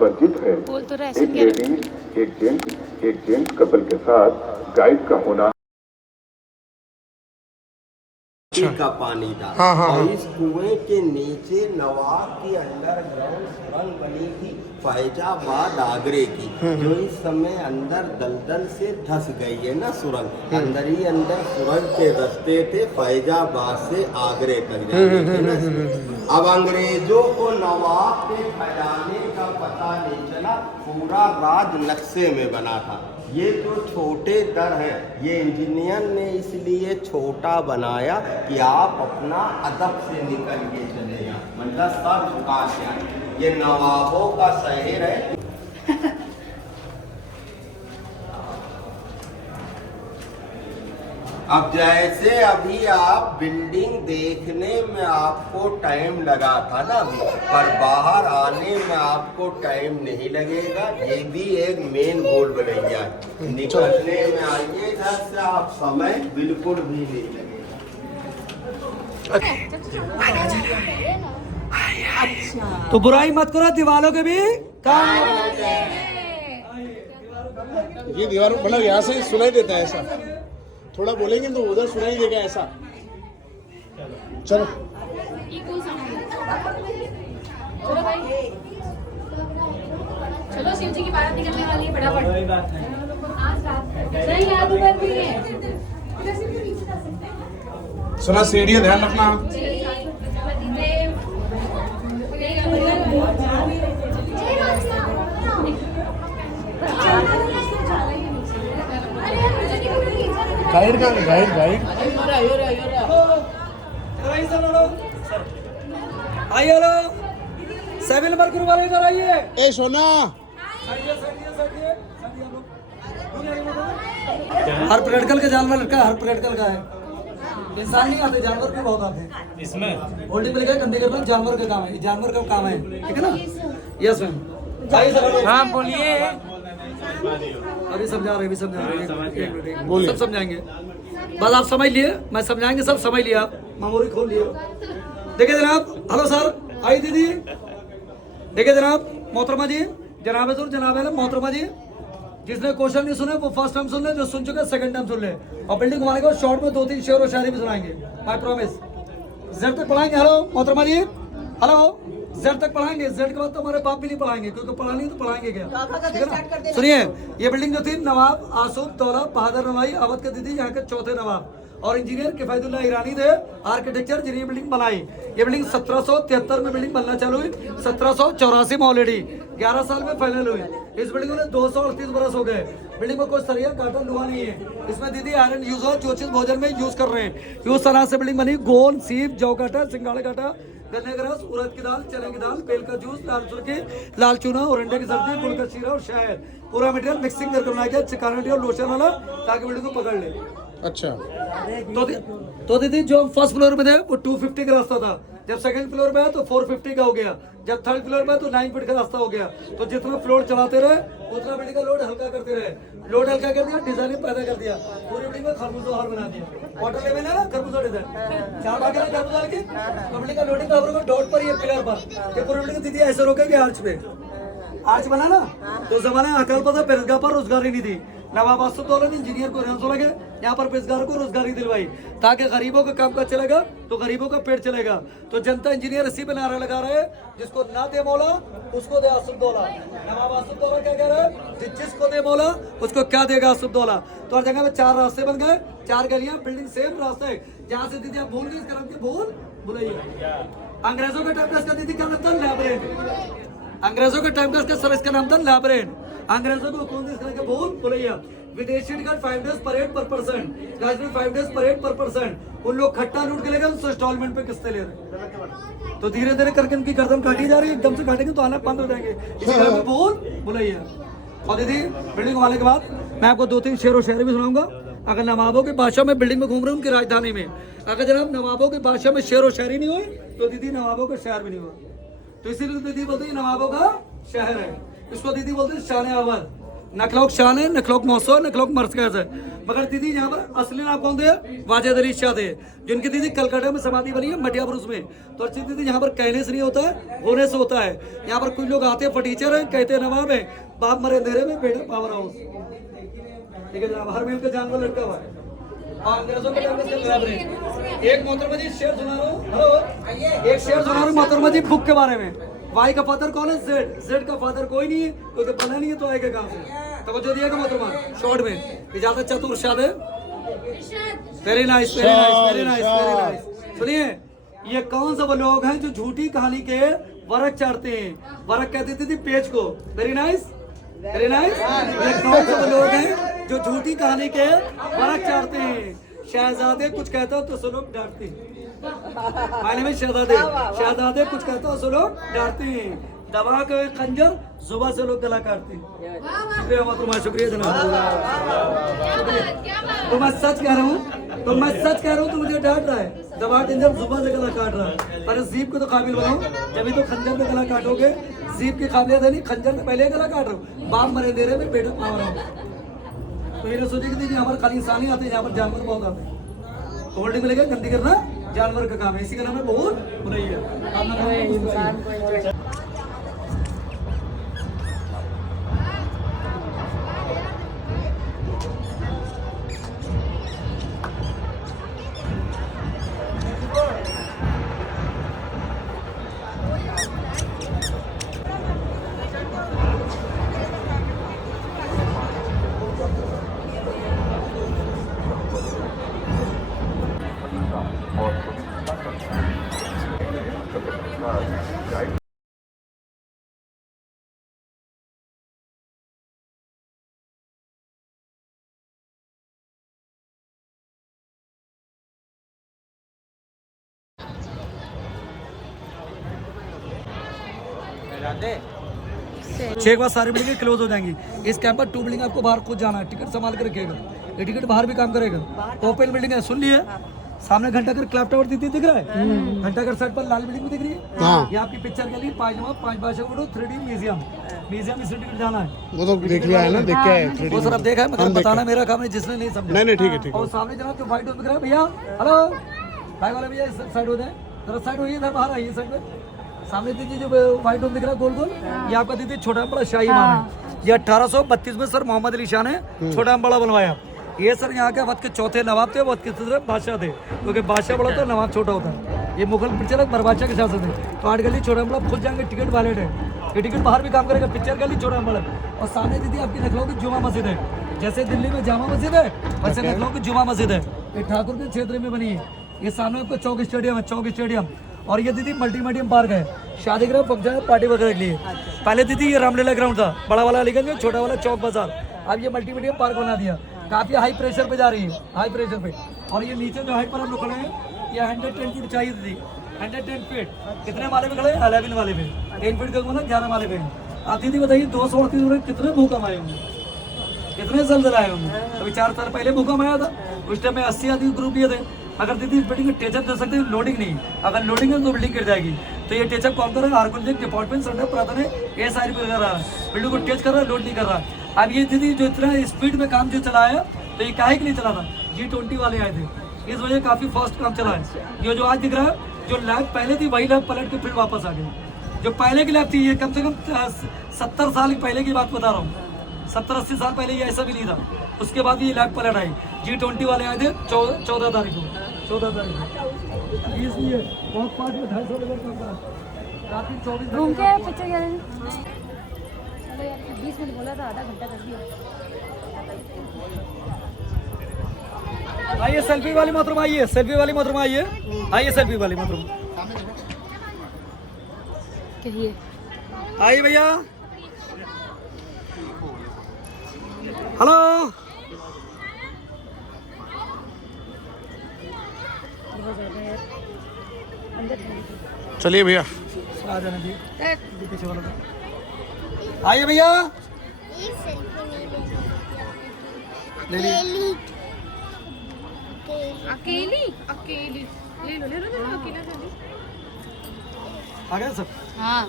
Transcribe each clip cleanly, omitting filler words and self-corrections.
वर्जित है। एक लेडीज एक जेंट्स कपल के साथ गाइड का होना का पानी था। और इस कुएं के नीचे नवाब की अंडरग्राउंड सुरंग बनी थी फैजाबाद आगरे की, जो इस समय अंदर दलदल से धस गई है ना सुरंग। अंदर ही अंदर सुरंग के रास्ते थे फैजाबाद से आगरे तक जाने थे ना। अब अंग्रेजों को नवाब के खजाने का पता नहीं चला, पूरा राज नक्शे में बना था। ये जो छोटे दर है ये इंजीनियर ने इसलिए छोटा बनाया कि आप अपना अदब से निकल के चले जाए, मतलब सर झुका के आए। ये नवाबों का शहर है। अब जैसे अभी आप बिल्डिंग देखने में आपको टाइम लगा था ना, पर बाहर आने में आपको टाइम नहीं लगेगा। ये भी एक मेन गोल बनैया है। निकलने में आइए घर से आप समय बिल्कुल भी नहीं लगेगा। तो बुराई मत करो, दीवारों के भी काम। ये दीवारों मतलब यहाँ से सुनाई देता है ऐसा, थोड़ा बोलेंगे तो उधर सुनाई देगा ऐसा। चलो चलो भाई, चलो शिव जी की बारात निकलने वाली है, फटाफट। नहीं याद उधर भी है। सुना, सीढ़ियाँ ध्यान रखना। गाइड का गाइड आइए लो, 7 नंबर ग्रुप वाले इधर आइए। ए सोना, हर प्रैक्टिकल का जानवर लड़का हर प्रैक्टिकल का है। इंसान नहीं आते, जानवर भी बहुत आते हैं इसमें। होल्डिंग में लिखा है कंडीकर में जानवर का काम है, जानवर का काम है, ठीक है ना। Yes ma'am. हाँ बोलिए। अभी समझा रहे सब समझाएंगे। बस आप समझ लिए, मैं समझाएंगे, सब समझ लिया आप। मेमोरी खोल लिए। देखिए जनाब, हेलो सर, आई दीदी। देखिए जनाब, मोहतरमा जी, जनाब जनाब मोहतरमा जी, जिसने क्वेश्चन नहीं सुने वो फर्स्ट टाइम सुन ले, जो सुन चुके सेकंड टाइम सुन ले। और बिल्डिंग घुमाने के बाद शॉर्ट में 2-3 शेर और शायरी भी सुनाएंगे, आई प्रॉमिस। जेड तक पढ़ाएंगे। हेलो मोहतरमा जी, हेलो, जेड तक पढ़ाएंगे। जेड के बाद तो हमारे बाप भी नहीं पढ़ाएंगे, क्योंकि पढ़ानी तो पढ़ाएंगे क्या, ठीक है ना। सुनिए, ये बिल्डिंग जो थी नवाब आसूफ दौला बहादुर नवाई अवध के दीदी, यहाँ के चौथे नवाब, और इंजीनियर किफायतुल्लाह ईरानी थे आर्किटेक्चर, जिन्हें ये बिल्डिंग बनाई। ये बिल्डिंग 1773 में बिल्डिंग बनना चालू हुई, 1784 में ऑलरेडी 11 साल में फाइनल हुई। इस बिल्डिंग में 238 बरस हो गए। बिल्डिंग में कोई सरिया काटा लोहा नहीं है। इसमें दीदी आयरन यूज हो, जो चीज भोजन में यूज कर रहे हैं, यूज तरह से बिल्डिंग बनी। गोंद, सीप, जौ काटा, सिंगाड़ा काटा, गन्ने का रस, उड़द की दाल, चने की दाल, बेल का जूस, लाल सुर्खी, लाल चूना और अंडे की सब्जी, गुड़ का शीरा और शहद, पूरा मटेरियल मिक्सिंग करके बनाया गया, चिकन और लोशन वाला, ताकि बिल्डिंग को पकड़ ले। अच्छा। तो दीदी जो फर्स्ट फ्लोर में थे वो 250 का रास्ता था, जब सेकंड फ्लोर में है तो 450 का हो गया, जब थर्ड फ्लोर में है तो 9 फीट का रास्ता हो गया। तो जितना फ्लोर चलाते रहे उतना बिल्डिंग का लोड हल्का करते रहे। लोड हल्का कर दिया, डिजाइन पैदा कर दिया, पूरी बिल्डिंग में खरबूजा हाल बना दिया। वाटर लेवल है ना, खरबूजा डिजाइन 4 भाग है खरबूजा की। तो बिल्डिंग का लोडिंग का डॉट पर, ये पिलर पर, ये पूरी बिल्डिंग दीदी ऐसे रोकेगी आर्च पे। आर्च बना ना, तो जमाने अकल पर बेरोजगार पर रोजगारी नहीं दी। नवाब आसूफ दौला ने इंजीनियर को रेंसो लगे, यहाँ पर बेरोजगार को रोजगारी दिलवाई, ताकि गरीबों का काम काज चलेगा तो गरीबों का पेट चलेगा। तो जनता इंजीनियर इसी पे नारा लगा रहे हैं, जिसको ना दे मौला उसको दे आसूफ दौला। नवाब आसूफ दौला क्या कह रहे हैं, जिसको दे मौला उसको क्या देगा आसूफ दौला। तो हर जगह में 4 रास्ते बन गए, 4 गलियां, बिल्डिंग सेम रास्ते। जहाँ से दीदी आप भूल गई, इसका नाम क्या, भूल भुलैया। अंग्रेजों के टाइम का इसका दीदी क्या नाम था, लैब्रिंथ। अंग्रेजों के टाइम का इसका सर इसका नाम था लैब्रिंथ। अंग्रेजों को कौन सी तरह भूल भुलैया। विदेशी टिकट 5 days परेड पर पर्सन, राजनीति 5 days परेड पर पर्सन। उन लोग खट्टा लूट के लेगा, तो इंस्टॉलमेंट पे किस्तें ले रहे। तो धीरे धीरे करके उनकी गर्दन काटी जा रही है, एकदम से काटेंगे तो आना बंद हो जाएंगे। इसी तरह में भूल भुलैया। और दीदी बिल्डिंग वाले के बाद मैं आपको 2-3 शेर और शायरी भी सुनाऊंगा। अगर नवाबों के बादशाह में बिल्डिंग में घूम रहे हैं उनकी राजधानी में, अगर जनाब नवाबों के बादशाह में शेर और शायरी नहीं हुई तो दीदी नवाबों का शहर भी नहीं हुआ। तो इसीलिए दीदी बोलते हैं नवाबों का शहर है, इसको दीदी बोलते हैं शान अवध। नखलोक शान है, नखलोक मौसो, नखलोक मर्कज है। मगर दीदी यहाँ पर असली नाम कौन थे? वाजिद अली शाह थे, जिनकी दीदी कलकत्ता में समाधि बनी है, मटिया ब्रुस में। तो अच्छी दीदी यहाँ पर कहने से नहीं होता है, होने से होता है। यहाँ पर कुछ लोग आते हैं फटीचर है, कहते हैं नवाब है, बाप मरे अंधेरे में, बेटा पावर हाउस। ठीक है जनाब, हर मेल का जानवर लटका हुआ है। अंग्रेजों के टाइम से बराबर है। एक मोहतरमा जी शेर सुना रहा हूँ, हेलो, एक शेर सुना रहा हूँ मोहतरमा जी बुक के बारे में। वाई का फादर कौन है? जेड। जेड का फादर कोई नहीं है, क्योंकि बना नहीं है तो आएगा कहाँ से? तो जो दिया मोहतरमा शॉर्ट में इजाजत चतुर शाद है। Very nice, very nice, very nice, very nice. सुनिए, ये कौन सा वो लोग हैं जो झूठी कहानी के वर्क चाटते हैं? वर्क कहते थे पेज को। Very nice, very nice. ये कौन से वो लोग हैं जो झूठी कहानी के वर्क चाटते हैं? शहजादे कुछ कहते हो तो सुनो डांटते हैं। मायने में शहजादे, शहजादे कुछ कहते हो सुनो डांटते हैं। दबा के खंजर सुबह से लोग गला काटते हैं। शुक्रिया तुम्हारा, शुक्रिया जनाब। तो मैं सच कह रहा हूँ, तो मैं सच कह रहा हूँ, तो मुझे डांट रहा है। दबा खंजर सुबह से गला काट रहा है। अरे जीप को तो काबिल बनाओ, जब तो खंजर में गला काटोगे। जीप की काबिलियत है नहीं, खंजर में पहले गला काट रहा हूँ। बाप मरे दे रहे में बेटा पावर हूँ। तो ये सोचिए कि यहाँ पर खाली इंसान ही आते हैं, यहाँ पर जानवर बहुत आते हैं। तो होल्डिंग में लेकर गंदी करना जानवर का काम है, इसी का नाम है बहुत बुराई है। छह के बाद सारी बिल्डिंग क्लोज हो जाएंगी। इस कैंप पर 2 बिल्डिंग आपको बाहर खुद जाना है, टिकट संभाल के रखिएगा। ये टिकट बाहर भी काम करेगा। ओपन बिल्डिंग है, सुन लिए? सामने घंटाघर क्लब टावर दिख रहा है, घंटाघर साइड पर लाल बिल्डिंग भी दिख रही है। ये आपकी पिक्चर के लिए 5 नंबर 5 बादशाह 3D म्यूजियम, म्यूजियम इस टिकट जाना है। वो तो देख लिया है ना, देख के वो सर अब देखा है, मगर बताना मेरा काम है, जिसने नहीं समझा। नहीं ठीक है, ठीक है। और सामने जनाब जो व्हाइट हाउस दिख रहा है, भैया हेलो, भाई वाले भैया इस साइड हो जाए, जरा साइड होइए, इधर बाहर आइए साइड में। सामने दीजिए जो व्हाइट होम दिख रहा है गोल गोल, ये आपका दीजिए छोटा बड़ा शाही इमाम है। ये 1832 में सर मोहम्मद अली शाह ने छोटा बड़ा बनवाया। ये सर यहाँ के वक्त के चौथे नवाब थे, वक्त के तीसरे बादशाह थे, क्योंकि बादशाह बड़ा होता है, नवाब छोटा होता है। ये मुगल पिक्चर है, बरबादशाह के शासन थे। तो 8 गली छोटा बड़ा खुद जाएंगे, टिकट वैलिड है। ये टिकट बाहर भी काम करेगा, पिक्चर गली छोटा बड़ा। और सामने दीदी आपकी लखनऊ की जुमा मस्जिद है, जैसे दिल्ली में जामा मस्जिद है वैसे लखनऊ की जुमा मस्जिद है। ये ठाकुर के क्षेत्र में बनी है। ये सामने आपको चौक स्टेडियम है, चौक स्टेडियम। और ये दीदी मल्टी मीडियम पार्क है, शादी ग्राम फंक्शन पार्टी वगैरह के लिए। पहले दीदी ये रामलीला ग्राउंड था, बड़ा वाला अलीगंज में, छोटा वाला चौक बाजार। अब ये मल्टी मीडियम पार्क बना दिया। काफी हाई प्रेशर पे जा रही है, हाई प्रेशर पे। और ये नीचे जो हाइट पर हम लोग खड़े हैं, ये 110 फीट चाहिए थी, 110 फीट। कितने माले पे खड़े हैं? 11 वाले पे। 10 फीट का मतलब 11 माले पे। आप दीदी बताइए 238 कितने भूकंप आए होंगे, कितने जल्जला आए होंगे? अभी 4 साल पहले भूकंप आया था, उस टाइम में 80 आदमी ग्रुप ये थे। अगर दीदी इस बिल्डिंग में टेचअप दे सकते हैं, लोडिंग नहीं। अगर लोडिंग है तो बिल्डिंग गिर जाएगी। तो ये टेचअप कौन कर रहा है? आर्किटेक्ट डिपार्टमेंट सेंटर प्रधान है, ये सारी कर रहा है, बिल्डिंग को टेच कर रहा है, लोड नहीं कर रहा है। अब ये दीदी जो इतना स्पीड में काम जो चलाया, तो ये काहे के लिए चला था? G20 वाले आए थे, इस वजह काफी फास्ट काम चला है। ये जो आज दिख रहा है, जो लैब पहले थी वही लैब पलट के फिर वापस आ गई। जो पहले की लैब थी, ये कम से कम 70 साल पहले की बात बता रहा हूँ, 70-80 साल पहले ये ऐसा भी नहीं था। उसके बाद ये लैब पलट आई। G20 वाले आए थे 14 तारीख को, 14 तारीख को। इसलिए बहुत पार्ट में 250 लेवल काम करा, रात में 24 घूम के पिक्चर गैलरी। चलो यार 20 मिनट बोला था, आधा घंटा कर दिया। आइए सेल्फी वाली मोहतरमा, आइए सेल्फी वाली मोहतरमा, आइए आइए सेल्फी वाली मोहतरमा, कहिए आइए भैया। हेलो, चलिए भैया, आ जाना जी, पीछे वाला था। आइए भैया, ले लीजिए। अकेली अकेली ले लो अकेला कर लो। आ गए सब? हाँ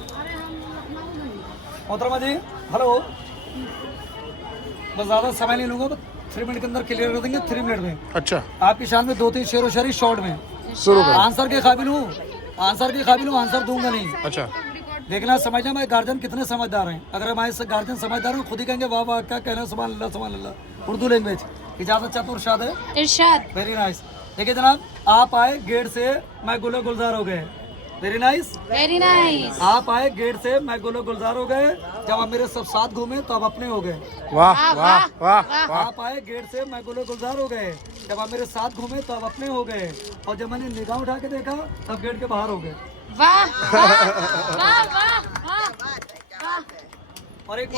मोहतरमा जी हेलो, बस ज़्यादा समय नहीं लूँगा, 3 मिनट के अंदर क्लियर कर देंगे, 3 मिनट में। अच्छा आपकी शान में 2-3 शेर व शायरी शॉर्ट में। शुरू कर। आंसर के काबिल हूँ, आंसर दूंगा नहीं। अच्छा देखना समझना मैं गार्जियन कितने समझदार हैं। अगर हमारे से गार्जियन समझदार हो खुद ही कहेंगे वाह वाह क्या कहना है, सुभान अल्लाह। उर्दू लैंग्वेज। इजाजत चतुर शाद है, इरशाद। Very nice. देखिए जनाब, आप आए गेट से मैं गुलो गुलजार हो गए, वेरी नाइस। Very nice. आप आए गेट से मैं गुलो गुलजार हो गए, जब आप मेरे सब साथ घूमे तो आप अपने हो गए। वाह वाह वाह वाह। आप आए गेट से मैं गुलो गुलजार हो गए, जब आप मेरे साथ घूमे तो आप अपने हो गए, और जब मैंने निगाह उठा के देखा तब गेट के बाहर हो गए। वाह वाह वाह वाह वाह। और एक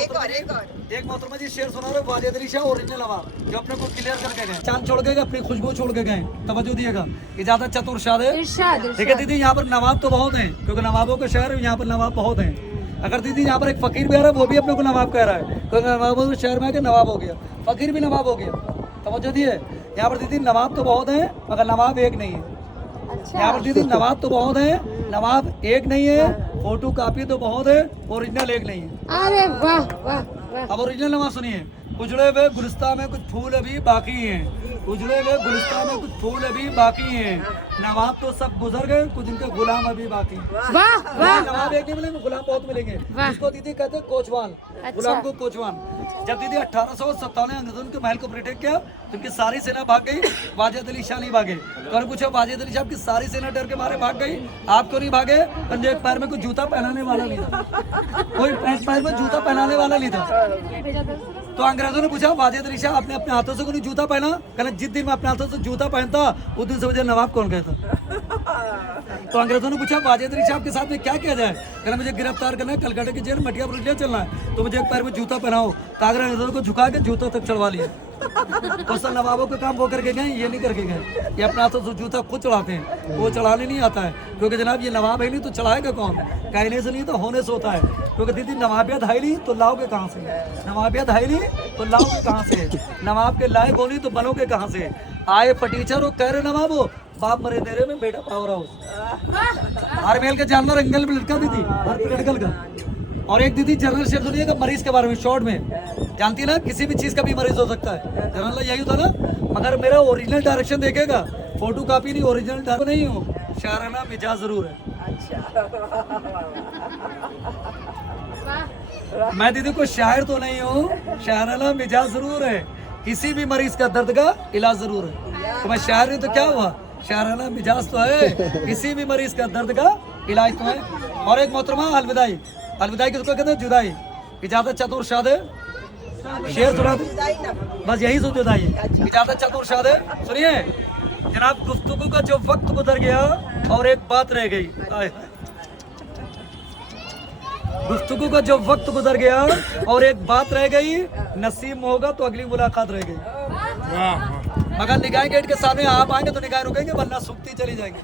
मोहतरमा जी शेर सुना रहे वाजिद अली शाह ओरिजिनल आवाज, जो अपने को क्लियर करके गए, चांद छोड़ के गए, अपनी खुशबू छोड़ के गए। तवज्जो दिएगा। इजाजत चतुर शाद है। इरशाद। देखिए दीदी, यहाँ पर नवाब तो बहुत हैं, क्योंकि नवाबों के शहर में यहाँ पर नवाब बहुत हैं। अगर दीदी यहाँ पर एक फकीर भी आ रहा है, वो भी अपने को नवाब कह रहा है, क्योंकि नवाबों के शहर में आके नवाब हो गया, फकीर भी नवाब हो गया। तवज्जो दिए, यहाँ पर दीदी नवाब तो बहुत हैं, मगर नवाब एक नहीं है। यहाँ पर दीदी नवाब तो बहुत है, नवाब एक नहीं है। फोटो कापी तो बहुत है, ओरिजिनल एक नहीं है। अरे वाह वाह वाह। अब ओरिजिनल नवाब सुनिए। उजड़े हुए गुलिस्तान में कुछ फूल अभी बाकी हैं, उजड़े हुए गुलिस्तान में कुछ फूल अभी बाकी हैं। नवाब तो सब गुजर गए, कुछ इनके गुलाम अभी बाकी हैं। वाह वाह। नवाब एक नहीं मिलेंगे, गुलाम बहुत मिलेंगे। वाह। इसको दीदी कहते हैं कोचवान, गुलाम को कोचवान। जब दीदी 1857 में अंग्रेजों के महल को प्रोटेक्ट किया तो उनकी सारी सेना भाग गई, वाजिद अली शाह नहीं भागे। तो पूछा वाजिद अली शाह की सारी सेना डर के मारे भाग गई, आप क्यों नहीं भागे? पंजे एक पैर में कोई जूता पहनाने वाला नहीं था, कोई पैर में जूता पहनाने वाला नहीं था। तो अंग्रेजों ने पूछा वाजिद अली शाह आपने अपने हाथों से कोई जूता पहना? कहना जिस दिन मैं अपने हाथों से जूता पहनता उस दिन से मुझे नवाब कौन कहता। तो अंग्रेजों ने पूछा वाजिद अली शाह के साथ में क्या किया जाए? कहना मुझे गिरफ्तार करना है, कलकत्ता की जेल मटिया पुलिस चलना है, तो मुझे एक पैर में जूता पहनाओ। तो अंग्रेजों को झुका के जूता तक चढ़वा लिया। तो सब नवाबों के काम वो करके गए, ये नहीं करके गए। ये अपने हाथों से जूता खुद चढ़ाते हैं, वो चढ़ाने नहीं आता है, क्योंकि जनाब ये नवाब है नहीं तो चढ़ाएगा कौन? कहने से नहीं तो होने से होता है। क्योंकि दीदी नवाबियत है नहीं तो लाओगे कहाँ से? नवाबियत है नहीं तो लाओगे कहाँ से? नवाब के लायक होनी तो बनोगे कहाँ से? आए फटीचर और कह रहे नवाब हो, बाप मरे तेरे में बेटा पावर हाउस। हर मेल के जानवर एंगल में लटका दीदी, हर प्रैक्टिकल का। और एक दीदी जनरल शेप सुनिएगा मरीज के बारे में शॉर्ट में, जानती है ना किसी भी चीज का भी मरीज हो सकता है, जनरल यही होता ना। मगर मेरा ओरिजिनल डायरेक्शन देखेगा, फोटो कॉपी नहीं, ओरिजिनल डायरेक्शन नहीं हूँ, शायराना मिजाज जरूर है। मैं दीदी को शायर तो नहीं हूँ, शायराना मिजाज जरूर है। किसी भी मरीज का दर्द का इलाज जरूर है। तो मैं शायर नहीं तो क्या हुआ, शायराना मिजाज तो है, किसी भी मरीज का दर्द का इलाज तो है। और एक मोहतरमा अलविदाई, अलविदाई किसको कहते हैं? जुदाई। इजाजत चतुर शाद है, शेर सुना दे, बस यही सो जुदाई है। इजाजत चतुर शाद है, सुनिए जनाब। गुफ्तगू का जो वक्त गुजर गया और एक बात रह गई, गुफ्तगू का जो वक्त गुजर गया और एक बात रह गई, नसीब होगा तो अगली मुलाकात रह गई। मगर निगाह गेट के सामने आप आएंगे तो निगाह रुकेंगे, वरना सूखती चली जाएंगी।